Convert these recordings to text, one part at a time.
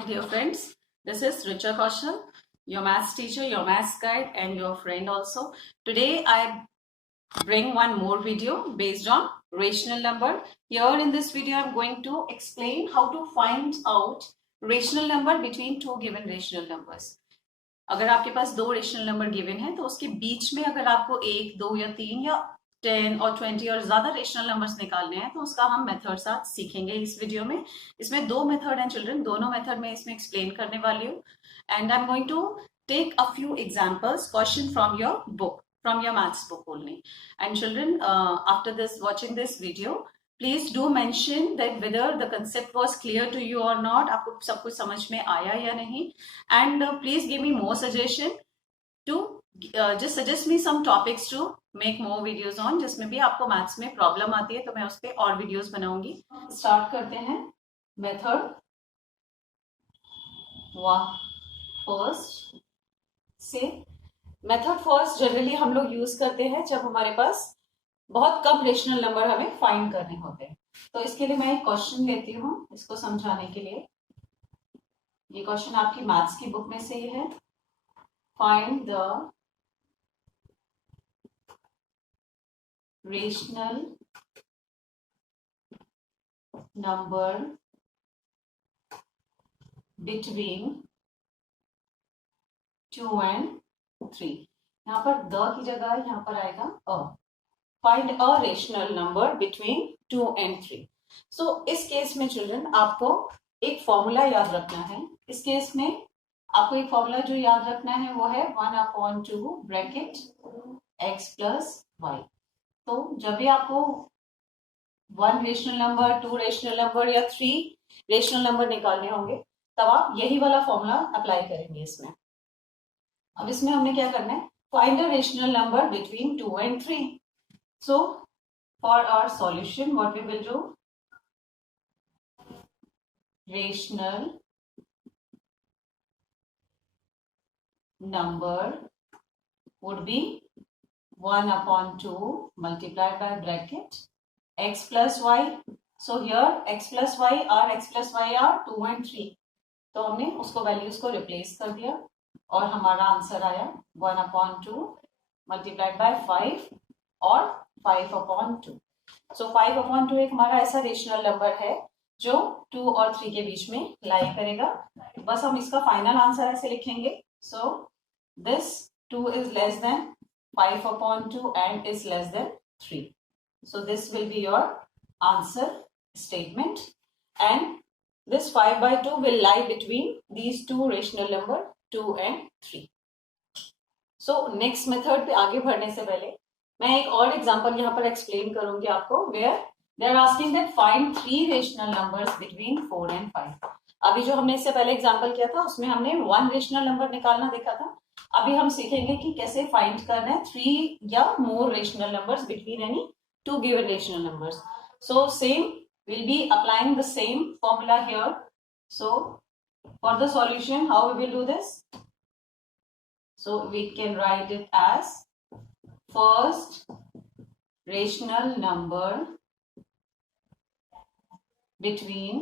My dear friends, this is Richa Kaushal, your maths teacher, your maths guide, and your friend also. Today I bring one more video based on rational number. Here in this video I am going to explain how to find out rational number between two given rational numbers. अगर आपके पास दो rational number given है तो उसके बीच में अगर आपको एक, दो या तीन या 10 और 20 और ज्यादा रेशनल नंबर्स निकालने हैं तो उसका हम मेथड साथ सीखेंगे इस वीडियो में. इसमें दो मेथड हैं चिल्ड्रन, दोनों मेथड में इसमें एक्सप्लेन करने वाली हूँ. And I am going to take a few examples question from your book, from your maths book only. And children, after this watching this video, please do mention that whether the concept was clear to you or not. आपको सब कुछ समझ में आया या नहीं. And please give me more suggestion to just suggest me some topics to make more videos on. जिसमें भी आपको मैथ्स में प्रॉब्लम आती है तो मैं उस पर और वीडियोस बनाऊंगी. स्टार्ट करते हैं मेथड फर्स्ट से. मेथड फर्स्ट जनरली हम लोग यूज करते हैं जब हमारे पास बहुत कम रेशनल नंबर हमें फाइंड करने होते हैं. तो इसके लिए मैं एक क्वेश्चन लेती हूँ इसको समझाने के लिए. ये क्वेश्चन आपकी मैथ्स की बुक में से ही है. Find the rational number between 2 and 3. यहाँ पर द की जगह यहाँ पर आएगा अ. Find a rational number between 2 and 3. So इस केस में चिल्ड्रन आपको एक फॉर्मूला याद रखना है. इस केस में आपको एक फॉर्मूला जो याद रखना है वो है 1/2 ब्रैकेट x प्लस y. तो जब भी आपको 1 रेशनल नंबर, 2 रेशनल नंबर या 3 रेशनल नंबर निकालने होंगे तब आप यही वाला फॉर्मूला अप्लाई करेंगे इसमें. अब इसमें हमने क्या करना है, find a rational number between 2 and 3. So for our solution what we will do, rational number would be 1/2 multiplied by bracket x plus y. So here x plus y are 2 and 3. तो हमने उसको values को replace कर दिया और हमारा answer आया 1/2 multiplied bye 5 और 5/2. सो 5/2 एक हमारा ऐसा रेशनल नंबर है जो 2 और 3 के बीच में लाई करेगा. बस हम इसका फाइनल आंसर ऐसे लिखेंगे. So this 2 is less than 5/2 and is less than 3. So this will be your answer statement, and this 5/2 will lie between these two rational number 2 and 3. So next method पे आगे बढ़ने से पहले मैं एक और एग्जांपल यहाँ पर एक्सप्लेन करूंगी आपको, where they are asking that find 3 rational numbers between 4 and 5. अभी जो हमने इससे पहले एग्जांपल किया था उसमें हमने 1 रेशनल नंबर निकालना देखा था. अभी हम सीखेंगे कि कैसे फाइंड करना है 3 या more rational numbers between any 2 given rational numbers. So same we'll be applying the same formula here. So for the solution, how we will do this? So we can write it as first rational number between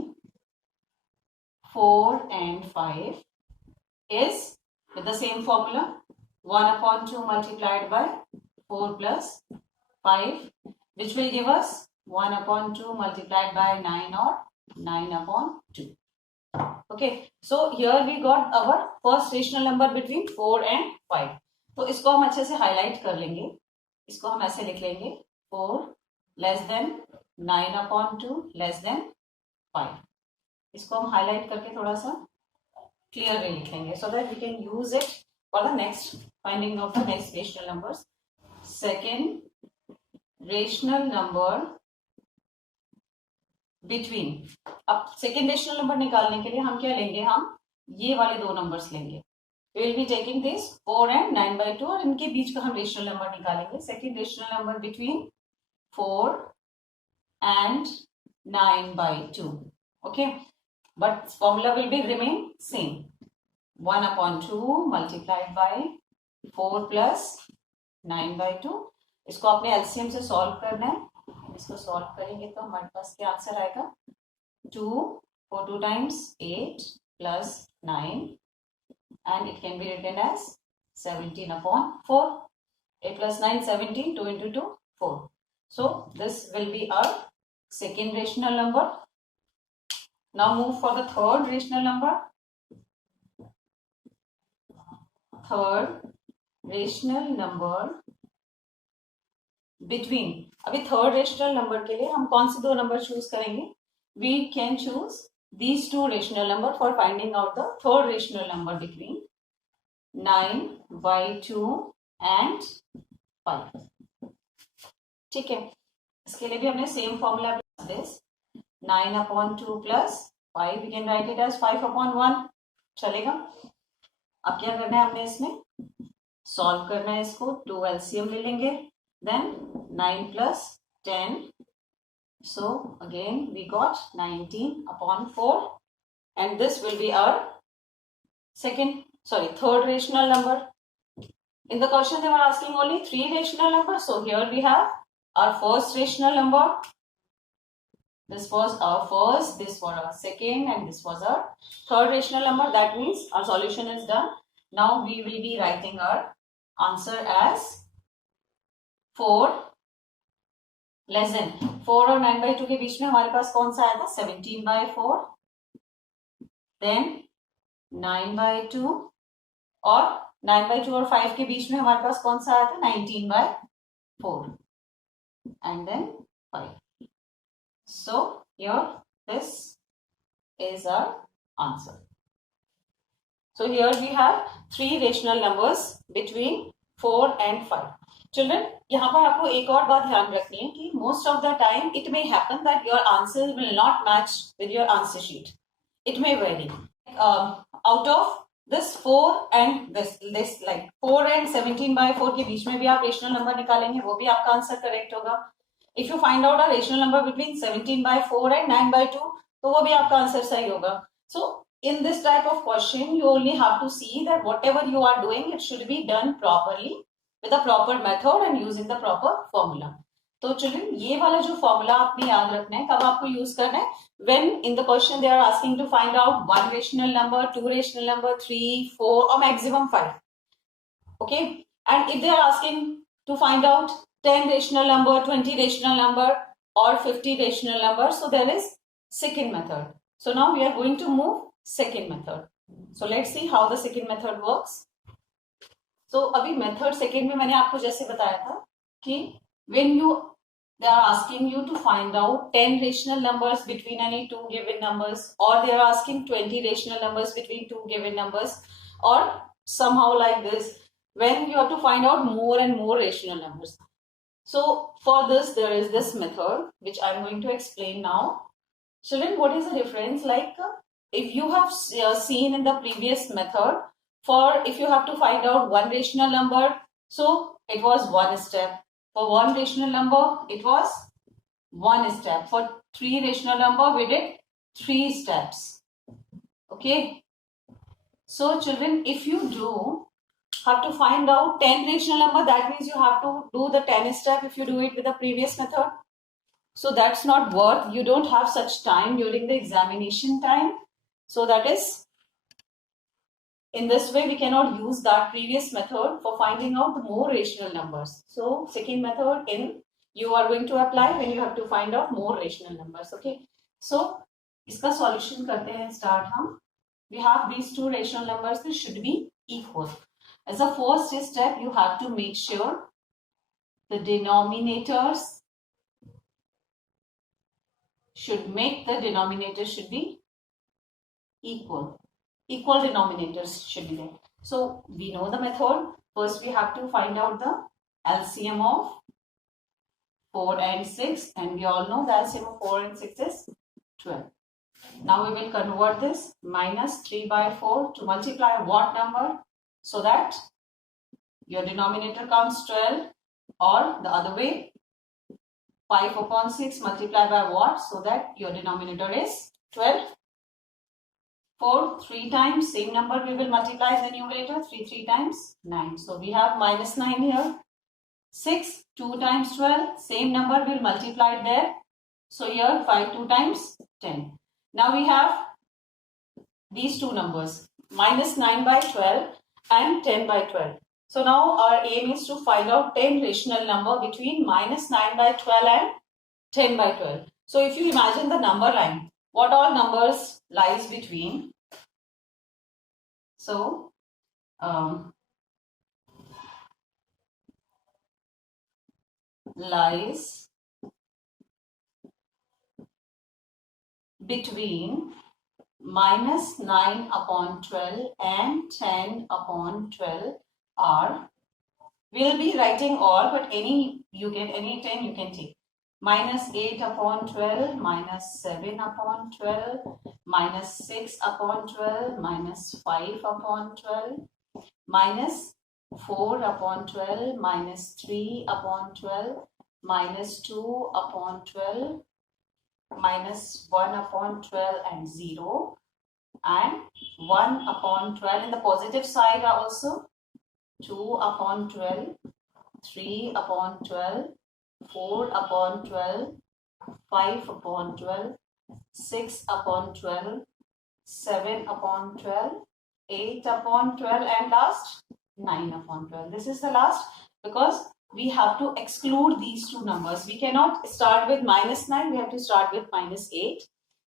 4 and 5 is with the same formula 1/2 multiplied by 4 plus 5, which will give us 1/2 multiplied by 9 or 9/2. Okay, so here we got our first rational number between 4 and 5. तो इसको हम अच्छे से highlight कर लेंगे. इसको हम ऐसे लिख लेंगे 4 less than 9/2 less than 5. इसको हम हाईलाइट करके थोड़ा सा क्लियरली लिख लेंगे so that we can use it for the next finding of the next rational numbers. Second rational number between. अब सेकेंड रेशनल नंबर निकालने के लिए हम क्या लेंगे, हम ये वाले दो नंबर्स लेंगे. We will be taking this 4 and 9/2 और इनके बीच का हम रेशनल नंबर निकालेंगे. Second rational number between 4 and 9/2. Okay, but formula will be remain same 1/2 multiplied by 4 plus 9/2. इसको अपने एलसीएम से सॉल्व करना है. इसको सॉल्व करेंगे तो हमारे पास क्या आंसर आएगा 2 4 2 times 8 plus 9, and it can be written as 17 upon 4. 8 plus 9, 17, 2 into 2, 4. So this will be our second rational number. Now move for the third rational number. Third rational number between, अभी third rational number के लिए हम कौन से दो number choose करेंगे? We can choose these two rational number for finding out the third rational number between 9/2 and 5. ठीक है, इसके लिए भी हमने same formula this 9/2 plus 5, we can write it as 5/1. चलेगा? अब क्या करना है हमने इसमें? सॉल्व करना है इसको. 2 LCM ले लेंगे. Then 9 plus 10. So again we got 19/4, and this will be our third rational number. In the question they were asking only 3 rational numbers. So here we have our first rational number. This was our first, this was our second, and this was our third rational number. That means our solution is done. Now we will be writing our answer as 4 less than 4 और 9/2 के बीच में हमारे पास कौन सा आया था? 17/4, then 9/2, और 9/2 और 5 के बीच में हमारे पास कौन सा आया था? 19/4, and then 5. So here this is our answer. So here we have 3 rational numbers between 4 and 5. Children, यहाँ पर आपको एक और बात ध्यान रखनी है कि most of the time it may happen that your answer will not match with your answer sheet. It may vary. Out of this 4 and this like 4 and 17/4 के बीच में भी आप रेशनल नंबर निकालेंगे, वो भी आपका आंसर करेक्ट होगा. If you find out a rational number between 17/4 and 9/2, तो वो भी आपका आंसर सही होगा. So in this type of question, you only have to see that whatever you are doing, it should be done properly with a proper method and using the proper formula. तो children, ये वाला जो formula आपने याद रखना है, कब आपको use करना है? When in the question they are asking to find out 1 rational number, 2 rational number, 3, 4 or maximum 5. Okay, and if they are asking to find out 10 rational number, 20 rational number or 50 rational number, so there is second method. So now we are going to move second method. So let's see how the second method works. So अभी method second में मैंने आपको जैसे बताया था कि when they are asking you to find out 10 rational numbers between any two given numbers, or they are asking 20 rational numbers between two given numbers, or somehow like this, when you have to find out more and more rational numbers. So for this there is this method which I am going to explain now. Children, what is the difference? Like if you have seen in the previous method, for if you have to find out 1 rational number, so it was 1 step. For 1 rational number, it was 1 step. For 3 rational number, we did 3 steps. Okay. So children, if you have to find out 10 rational number, that means you have to do the 10 step if you do it with the previous method. So that's not worth. You don't have such time during the examination time. So that is, in this way we cannot use that previous method for finding out the more rational numbers. So second method you are going to apply when you have to find out more rational numbers. Okay. So इसका solution करते हैं start हम. We have these two rational numbers, they should be equal. As a first step, you have to make sure the denominators should be equal. Equal denominators should be there. So we know the method. First we have to find out the LCM of 4 and 6, and we all know the LCM of 4 and 6 is 12. Now we will convert this minus 3/4 to multiply what number, so that your denominator comes 12, or the other way, 5/6 multiplied by what, so that your denominator is 12. 4 3 times, same number we will multiply in the numerator, 3 times 9. So we have minus 9 here. 6 2 times 12, same number will multiply there. So here 5 2 times 10. Now we have these two numbers, minus 9 by 12 and 10 by 12. So now our aim is to find out 10 rational number between minus 9 by 12 and 10 by 12. So if you imagine the number line, what all numbers lies between? So lies between minus 9 upon 12 and 10 upon 12 are, we'll be writing all, but any 10 you can take. Minus 8 upon 12, minus 7 upon 12, minus 6 upon 12, minus 5 upon 12, minus 4 upon 12, minus 3 upon 12, minus 2 upon 12, minus 1 upon 12 and 0, and 1 upon 12 in the positive side are also 2 upon 12, 3 upon 12, 4 upon 12, 5 upon 12, 6 upon 12, 7 upon 12, 8 upon 12, and last 9 upon 12. This is the last because we have to exclude these two numbers. We cannot start with minus 9, we have to start with minus 8.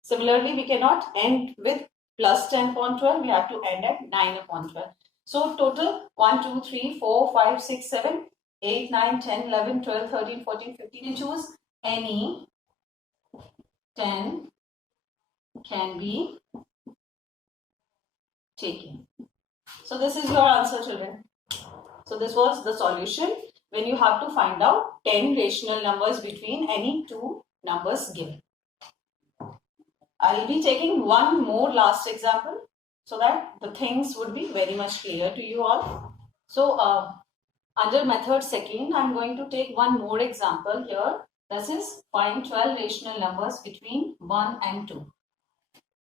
Similarly, we cannot end with plus 10 upon 12, we have to end at 9 upon 12. So total 1, 2, 3, 4, 5, 6, 7, 8, 9, 10, 11, 12, 13, 14, 15, and choose any 10 can be taken. So this is your answer, children. So this was the solution when you have to find out 10 rational numbers between any two numbers given. I will be taking one more last example so that the things would be very much clear to you all. So under method second, I am going to take one more example here. This is find 12 rational numbers between 1 and 2.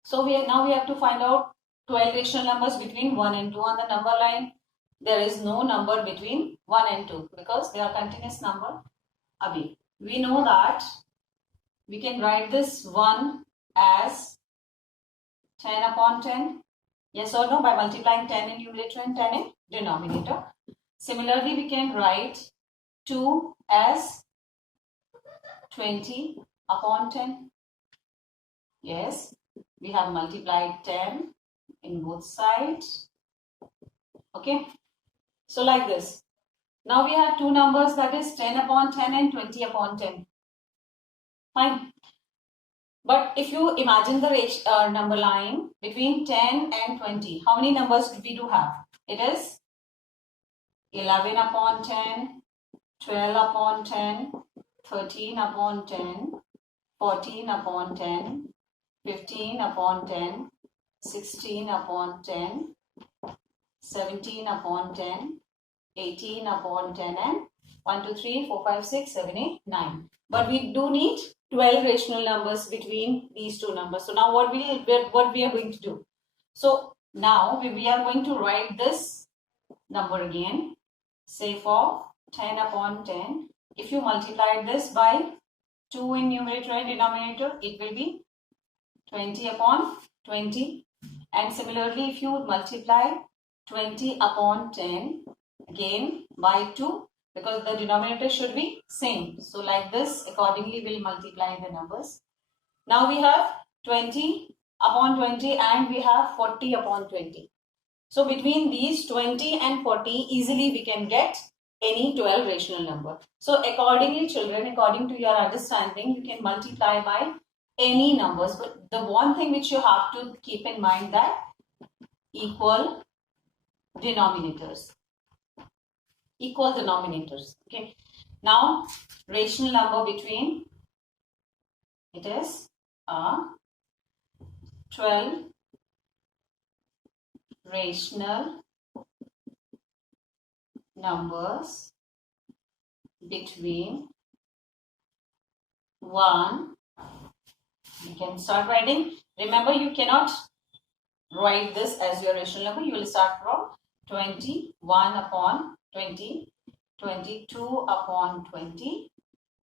So now we have to find out 12 rational numbers between 1 and 2 on the number line. There is no number between 1 and 2 because they are continuous number. Abhi, we know that we can write this 1 as 10 upon 10. Yes or no? By multiplying 10 in numerator and 10 in denominator. Similarly, we can write 2 as 20 upon 10. Yes, we have multiplied 10 in both sides. Okay, so like this. Now we have two numbers, that is 10 upon 10 and 20 upon 10. Fine. But if you imagine the number line between 10 and 20, how many numbers we do have? It is 11 upon 10, 12 upon 10, 13 upon 10, 14 upon 10, 15 upon 10, 16 upon 10, 17 upon 10, 18 upon 10, and 1, 2, 3, 4, 5, 6, 7, 8, 9. But we do need 12 rational numbers between these two numbers. So now what we are going to do? So now we are going to write this number again. Say for 10 upon 10, if you multiply this by 2 in numerator and denominator, it will be 20 upon 20. And similarly, if you multiply 20 upon 10 again by 2, because the denominator should be same. So like this, accordingly we'll multiply the numbers. Now we have 20 upon 20 and we have 40 upon 20. So between these 20 and 40, easily we can get any 12 rational number. So accordingly, children, according to your understanding, you can multiply by any numbers. But the one thing which you have to keep in mind that equal denominators. Equal denominators. Okay. Now, rational number between, it is 12 rational numbers between 1, you can start writing. Remember, you cannot write this as your rational number. You will start from 21 upon 20, 22 upon 20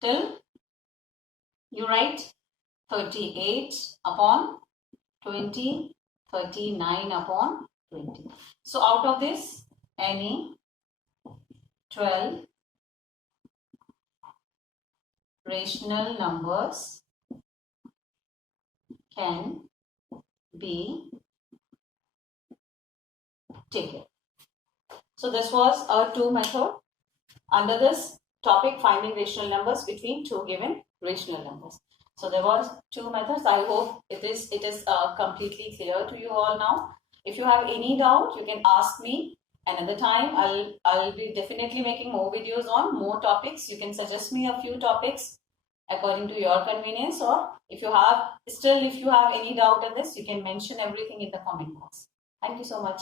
till you write 38 upon 20, 39 upon 20. So out of this, any 12 rational numbers can be taken. So this was our 2 method under this topic, finding rational numbers between 2 given rational numbers. So there was 2 methods. I hope it is completely clear to you all now. If you have any doubt, you can ask me. Another time, I'll be definitely making more videos on more topics. You can suggest me a few topics according to your convenience, or if you have any doubt in this, you can mention everything in the comment box. Thank you so much.